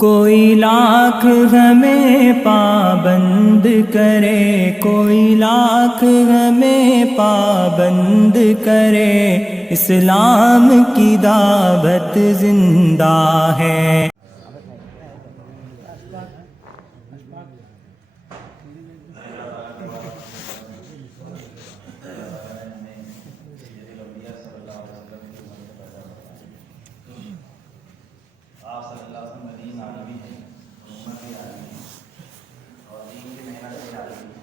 کوئی لاکھ ہمیں پابند کرے، کوئی لاکھ ہمیں پابند کرے، اسلام کی دعوت زندہ ہے۔ آپ صلی اللہ علیہ وسلم دین عالمی ہے، امت عالمی ہے اور دین کی محنت بھی عالمی ہے،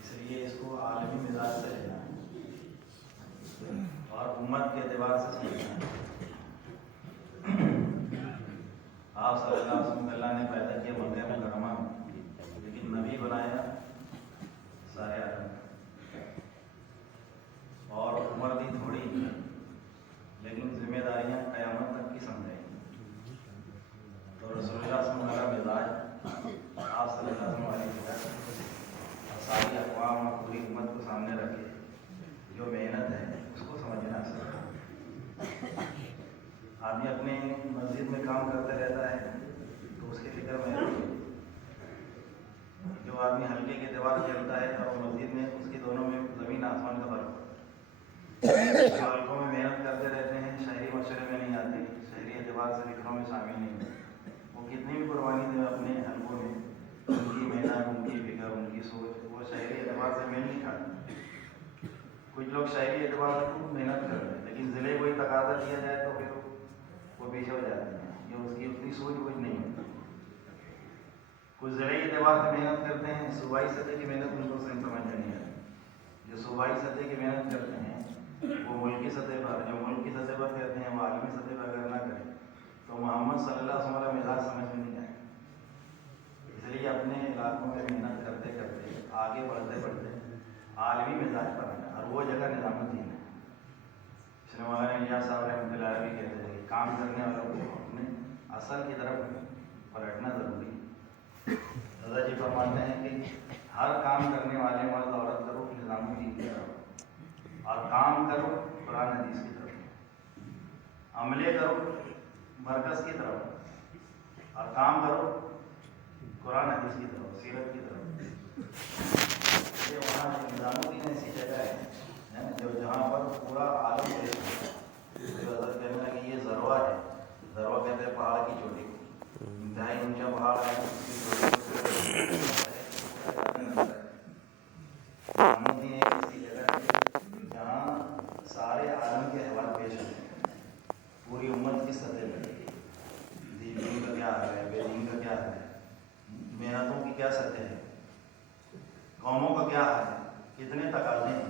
اس لیے اس کو عالمی مزاج سے لینا ہے اور امت کے اعتبار سے سمجھنا ہے۔ آپ صلی اللہ علیہ وسلم اللہ نے پیدا کیا مکہ مکرمہ میں، لیکن نبی بنایا سارے عالم اور عمر دی تھوڑی، لیکن ذمہ داریاں قیامت تک کی سمجھیں۔ تو رسول اللہ صلی اللہ علیہ وسلم کا مزاج آپ صلی اللہ علیہ وسلم اور ساری اقوام اور پوری امت کو سامنے رکھے، جو محنت ہے اس کو سمجھنا چاہیے۔ آدمی اپنے مسجد میں کام کرتے رہتا ہے تو اس کی فکر میں رہتی ہے، جو آدمی ہلکے کے اعتبار سے چلتا ہے اور مسجد میں اس کے دونوں میں زمین آسمان کا فرق ہے۔ جو حلقوں میں محنت کرتے رہتے ہیں شہری مشورے میں نہیں آتے، شہری اعتبار سے فکروں میں شامل نہیں ہوتے، وہ کتنی بھی قربانی دیں اپنے حلقوں میں، ان کی محنت، ان کی فکر، ان کی سوچ وہ شہری اعتبار سے میل نہیں کھاتے۔ کچھ لوگ شہری اعتبار سے خوب محنت کرتے ہیں، لیکن ضلع کوئی تقاضا دیا جائے تو پھر وہ پیچھے ہو جاتے ہیں، یہ اس کی اتنی سوچ کچھ نہیں ہوتی۔ کچھ ضلعی اعتبار سے محنت کرتے ہیں، صوبائی سطح کی محنت ان کو سمجھ میں نہیں آتی۔ جو صوبائی سطح کی محنت کرتے ہیں وہ ملکی سطح پر، جو ملک کی سطح پر کرتے ہیں وہ عالمی سطح پر اگر نہ کریں تو محمد صلی اللہ علیہ وسلم کا مزاج سمجھ میں نہیں آئے۔ اس لیے اپنے علاقوں میں محنت کرتے کرتے آگے بڑھتے بڑھتے عالمی مزاج پر آنا، اور وہ جگہ نظام الدین ہے۔ اس لیے مولانا الیاس صاحب رحمۃ اللہ علیہ بھی کہتے ہیں کہ کام کرنے والوں کو اپنے اصل کی طرف پلٹنا ضروری ہے۔ رضا جی فرماتے ہیں کہ ہر کام کرنے والے مرد عورت کا رخ نظام الدین کی طرف، اور کام کرو قرآن حدیث کی طرف، عملے کرو مرکز کی طرف، اور کام کرو قرآن حدیث کی طرف، سیرت کی طرف۔ یہ وہاں نظام الدین ایسی جگہ ہے جو جہاں پر پورا عالم پیش ہے۔ جو حضرت کہنے لگے یہ ذروہ ہے، ذروہ کہتے ہیں پہاڑ کی چوٹی کو، انتہائی اونچا پہاڑ ہے، اس کی چوٹی ایسی جگہ ہے جہاں سارے عالم کے احوال پیش ہوتے ہیں، پوری امت کی سطح پر، دین کا کیا ہے، بے دین کا کیا ہے، محنتوں کی کیا سطح ہے، قوموں کا کیا ہے، کتنے تقاضے ہیں،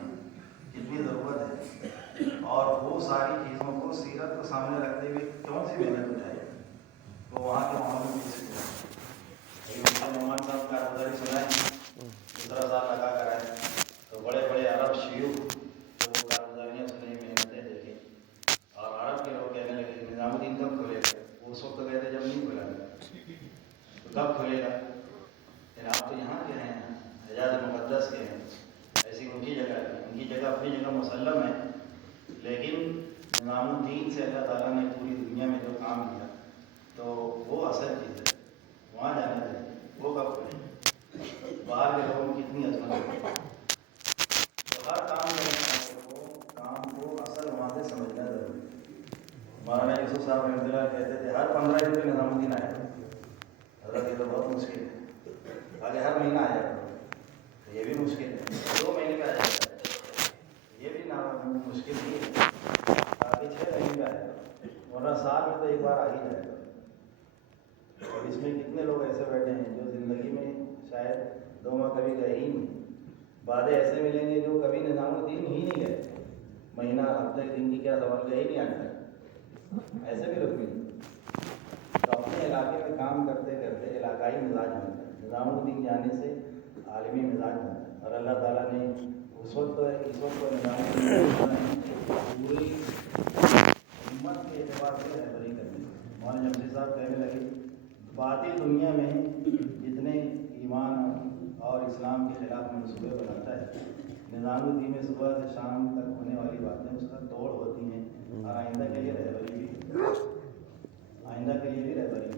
کتنی ضرورت ہے، اور وہ ساری چیزوں کو سیرت کو سامنے رکھتے ہوئے کون سی محنت ہو جائے تو وہاں کے ماحول میں کسی محمد صاحب کا روزاری سنا ہے، 15 سال لگا کر آئے تو بڑے بڑے عرب شیوخ جو وہ کارگزاریاں سنیں، محنتیں دیکھیں، اور عرب کے لوگ کہنے لگے کہ نظام الدین کب کھلے گا؟ وہ اس وقت کہتے جب نہیں کھلا تو کب کھلے گا؟ لیکن آپ تو یہاں کے ہیں، حجاز مقدس کے ہیں، ایسی ان کی جگہ ہے، ان کی جگہ اپنی جگہ مسلم ہے، لیکن نظام الدین سے اللہ تعالیٰ نے پوری دنیا میں جو کام کیا تو وہ اصل چیز ہے، وہاں جانا چاہیے۔ وہ کب کھلے؟ باہر کے لوگوں کی کتنی عظمت ہے، تو ہر کام کرنے والے کو کام کو اصل وہاں سے سمجھنا ضروری ہے۔ مولانا یوسف صاحب رحمۃ اللہ کہتے تھے ہر 15 دن پہ نظام الدین آیا، حضرت یہ تو بہت مشکل ہے، آگے ہر مہینہ آ جاتا تو یہ بھی مشکل ہے، 2 مہینے کا آ جاتا ہے یہ بھی مشکل نہیں ہے، آگے 6 مہینے کا آئے گا، ورنہ سال میں تو ایک بار آ ہی جائے گا۔ اور اس میں کتنے لوگ ایسے بیٹھے ہیں جو زندگی میں شاید 2 ماہ کبھی گئے ہی نہیں، بعد ایسے ملیں گے جو کبھی نظام الدین ہی نہیں گئے، مہینہ ہفتے دن کی کیا سوال گئے ہی نہیں آتا ہے، ایسے بھی لوگ ملیں۔ تو اپنے علاقے میں کام کرتے کرتے علاقائی مزاج بنتا ہے، نظام الدین جانے سے عالمی مزاج بنتا ہے، اور اللہ تعالیٰ نے اس وقت نظام الدین پوری امت کے اعتبار سے رہبری کرنی ہے۔ مولانا جمشید صاحب کہنے لگے باطل دنیا میں جتنے ایمان اور اسلام کے خلاف منصوبے بناتا ہے، نظام الدین میں صبح سے شام تک ہونے والی باتیں اس کا توڑ ہوتی ہیں، اور آئندہ کے لیے رہبری بھی، آئندہ کے لیے بھی رہبری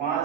5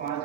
5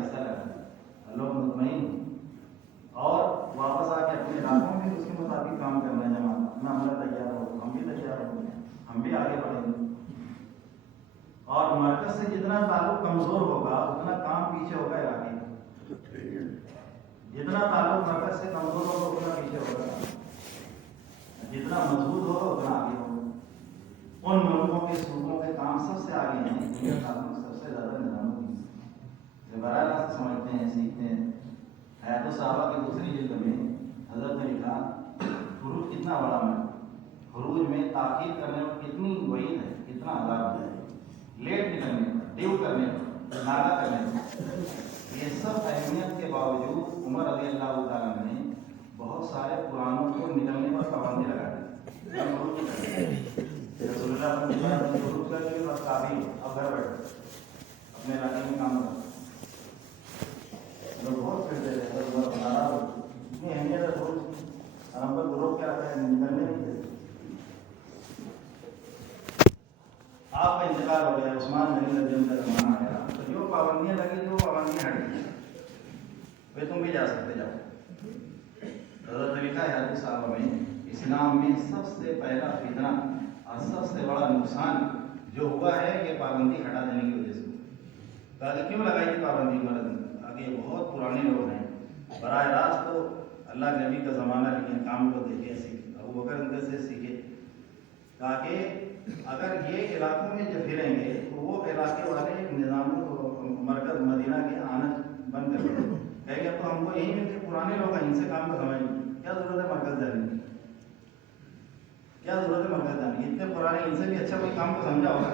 آہستہ لگا لوگ مطمئن اور واپس آ کے اپنے علاقوں میں اس کے مطابق کام کرنا ہے جماعت اپنا عملہ تیار ہو ہم بھی تیار ہوں ہم بھی آگے بڑھیں گے اور مرکز سے جتنا تعلق کمزور ہوگا اتنا کام پیچھے ہوگا علاقے کا جتنا تعلق مرکز سے کمزور ہوگا اتنا پیچھے ہوگا جتنا مضبوط ہوگا اتنا آگے ہوگا ان ملکوں کے صوبوں کے کام سب سے آگے ہیں دنیا کا سب سے زیادہ نظام جو براہ راست سمجھتے ہیں سیکھتے ہیں حیات الصحابہ کی دوسری جلد میں حضرت نے لکھا خروج کتنا بڑا ہے خروج میں تاخیر کرنے پر کتنی وعید ہے کتنا عذاب ہے لیٹ نکلنے پر ڈیو کرنے پر ناغا کرنے پر یہ سب اہمیت کے باوجود عمر رضی اللہ تعالیٰ نے بہت سارے قرآنوں کو نکلنے پر پابندی لگا دی رسول اللہ خروج کر کے بس کافی اب گھر بیٹھے اپنے علاقے میں کام کرتے لوگ بہت پھرتے تھے اتنی اہمیت ہے خروج ہم پر گروہ کیا ہے نکلنے نہیں دیتے آپ کا انتقال ہو گیا عثمان غنی رضی اللہ کا زمانہ آیا تو جو پابندیاں لگی تو وہ پابندیاں ہٹ گئی بھائی تم بھی جا سکتے جاؤ حضرت نے لکھا ہے حدیث صاحب میں اسلام میں سب سے پہلا فتنہ اور سب سے بڑا نقصان جو ہوا ہے یہ پابندی ہٹا دینے کی وجہ سے کہا کہ کیوں لگائی تھی پابندی مرد آگے بہت پرانے لوگ ہیں براہ راست تو اللہ کے نبی کا زمانہ لیکن کام کو دیکھے سیکھے ابو بکر ان سے سیکھے کہا کہ اگر یہ علاقوں میں جب پھریں گے تو وہ علاقے والے نظاموں مرکز مدینہ کے آنا بند کر دیں کہیں گے تو ہم کو یہی ملتے پرانے لوگ ہیں ان سے کام کو سمجھ کیا ضرورت ہے مرکز جانے کی کیا ضرورت ہے مرکز جانے کی اتنے پرانے ان سے بھی اچھا کوئی کام کو سمجھا ہوگا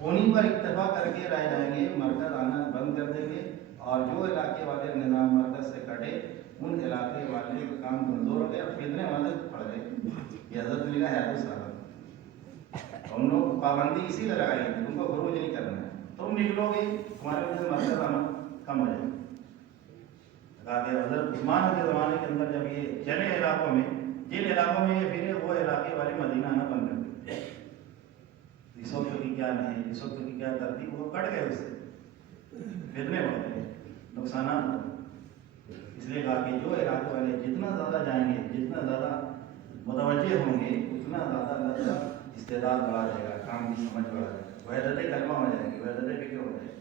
انہیں پر اکتفا کر کے رہ جائیں گے مرکز آنا بند کر دیں گے اور جو علاقے والے نظام مرکز سے کٹے ان علاقے والے کا کام کمزور ہو گیا فتنے والے پڑ گئے یہ حضرت ملا ہے حدیث صاحب ہم لوگ پابندی اسی لیے لگائی تھی تم کو خروج نہیں کرنا ہے تم نکلو گے تمہارے وجہ سے مرکز آنا کم ہو جائے کہا کہ حضرت عثمان کے زمانے کے اندر جب یہ چلے علاقوں میں جن علاقوں میں یہ پھرے وہ علاقے والے مدینہ آنا بند کر دیں اس وقت کی کیا نہیں اس وقت کی کیا ترتیب وہ کٹ گئے اس سے فتنے بڑھ گئے نقصانات ہوئے اس لیے کہا کہ جو علاقے والے جتنا زیادہ جائیں گے جتنا زیادہ متوجہ ہوں گے اتنا زیادہ اللہ کا استعداد بڑھا جائے گا کام کی سمجھ بڑھا جائے گا وحدت کلمہ ہو جائے گی وحدت فکر ہو جائے گی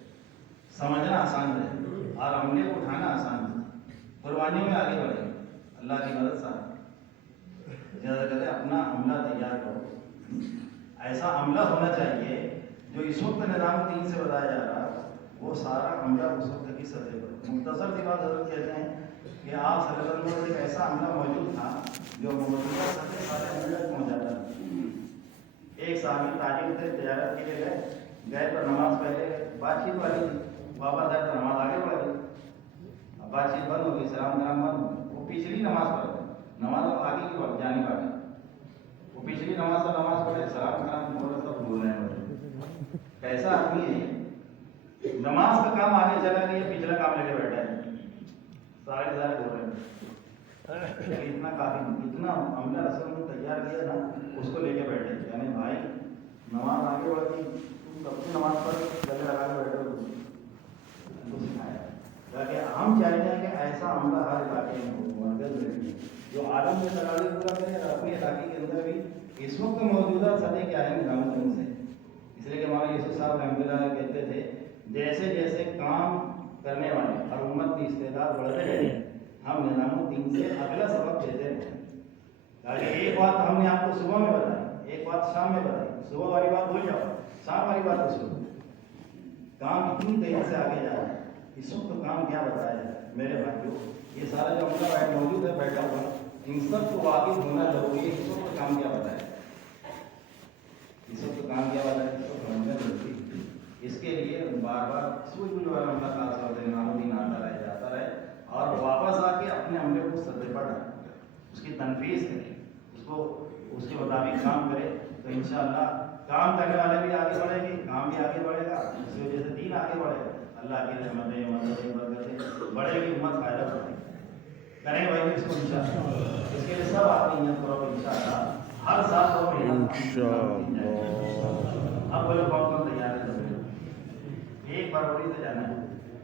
سمجھنا آسان ہے اور عملے کو اٹھانا آسان ہے قربانیوں میں آگے بڑھے اللہ کی مدد سے زیادہ کہتے اپنا عملہ تیار کرو ایسا عملہ ہونا چاہیے جو اس وقت نظام دین سے بتایا جا رہا وہ سارا عملہ اس وقت کی سطح پر مختصر سی بات حضرت کہتے ہیں کہ آپ صلی اللہ علیہ وسلم ایک ایسا عملہ موجود تھا جو موجودہ سطح سارے عملے تک پہنچاتا تھا ایک صحابی تاجر تھے تجارت کے لیے گئے پر نماز پہلے بات چیت والی تھی واپس آئے تو نماز آگے بڑھ گئی اب بات چیت بند ہو گئی سلام کلام بند ہو وہ پچھلی نماز پڑھتے نماز اب آگے کی بات جانی بات ہے وہ پچھلی نماز پر نماز پڑھے سلام کلام بول سب بول رہے ہیں کیسا آدمی ہے نماز کا کام آگے چلا گیا پچھلا کام لے کے بیٹھا ہے سارے بول رہے ہیں اتنا کافی اتنا عملہ رسول نے تیار کیا نا اس کو لے کے بیٹھے یعنی بھائی نماز آگے بڑھ گئی تم اپنی نماز پڑھ گلے لگا کے بیٹھے ہو سکھایا تاکہ ہم چاہتے ہیں کہ ایسا عملہ ہر علاقے میں ہو مرکز میں جو عالم میں تقاضے پورا کرے اور اپنے علاقے کے اندر بھی اس وقت موجودہ سطح کیا ہے نظام الدین سے اس لیے کہ ہمارے یوسف صاحب رحمۃ اللہ کہتے تھے جیسے جیسے کام کرنے والے اور امت کی استعداد بڑھتے رہے ہم نظام الدین سے اگلا سبق دیتے رہے تاکہ ایک بات ہم نے آپ کو صبح میں بتائی ایک بات شام میں بتائی صبح والی بات بھول جاؤ شام والی بات تو سنو کام اتنی تیزی سے آگے جا رہا ہے اس وقت کام کیا بتایا جائے میرے بھائیوں یہ سارا جو عملہ موجود ہے بیٹھا ہوا ان سب کو واقف ہونا ضروری ہے اس وقت کام کیا بتایا اس وقت کام کیا بتایا اس وقت سمجھنا ضروری اس کے لیے بار بار سوچ بوجھ والا عملہ خاص طور سے نام الدین آتا رہے جاتا رہے اور واپس آ کے اپنے عملے کو سطح پر ڈالے اس کی تنفیذ کرے اس کو اس کے مطابق کام کرے تو انشاءاللہ کام کرنے والے بھی آگے بڑھیں گے کام بھی آگے بڑھے گا اس کی وجہ سے دین آگے بڑھے گا اللہ کی رحمتیں مدد بڑھے گی امت فائدہ پڑے گی کریں بھائی اس کو انشاءاللہ اس کے لیے سب آدمی نیت کرو انشاءاللہ ہر سال تو اب بولے کون کون تیار ہے ایک فروری سے جانا ہے